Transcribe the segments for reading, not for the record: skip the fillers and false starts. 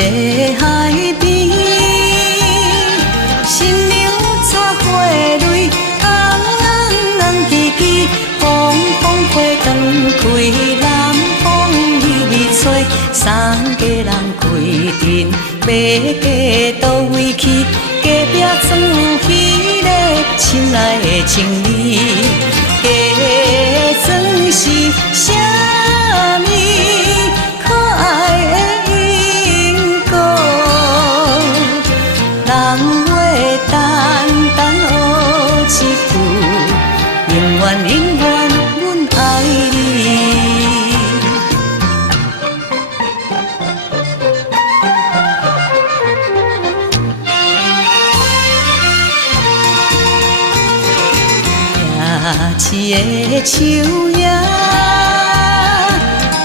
个海边，新娘插花蕊，红红红枝枝，风风花灯开，南风里吹，三家人规阵要嫁倒位去？隔壁庄迄个亲爱的情侣，嫁庄是啥物可爱的因果？人话单单学一句，永远永远阮爱你。夜市的树叶，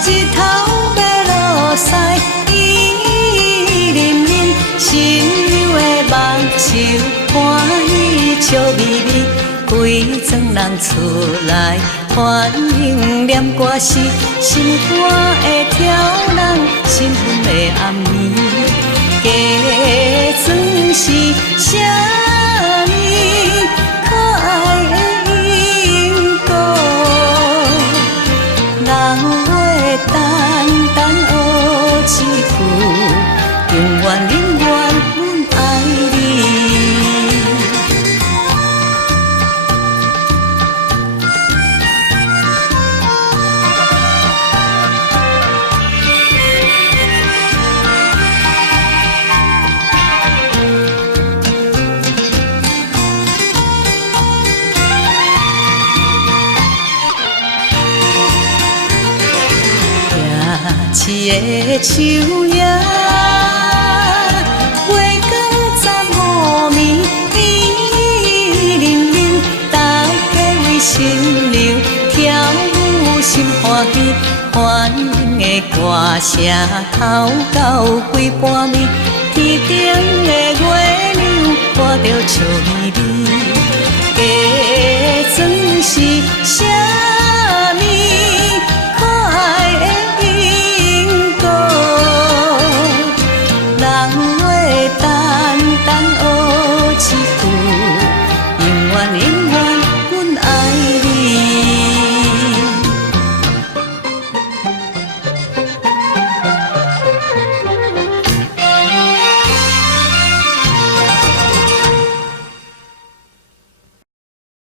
日头要落西，伊淋淋，新娘的目睭欢喜笑眯眯，规庄人出来欢迎念歌诗，心肝会挑人，新婚的暗暝，嫁妆是啥物可爱的？人话单单学一句，永远永远阮爱你。市的树叶，月光15暝，伊淋淋，大家为新娘跳舞心欢喜，欢迎的歌声透到几半暝，天顶的月亮看着笑眯眯，嫁妆是啥？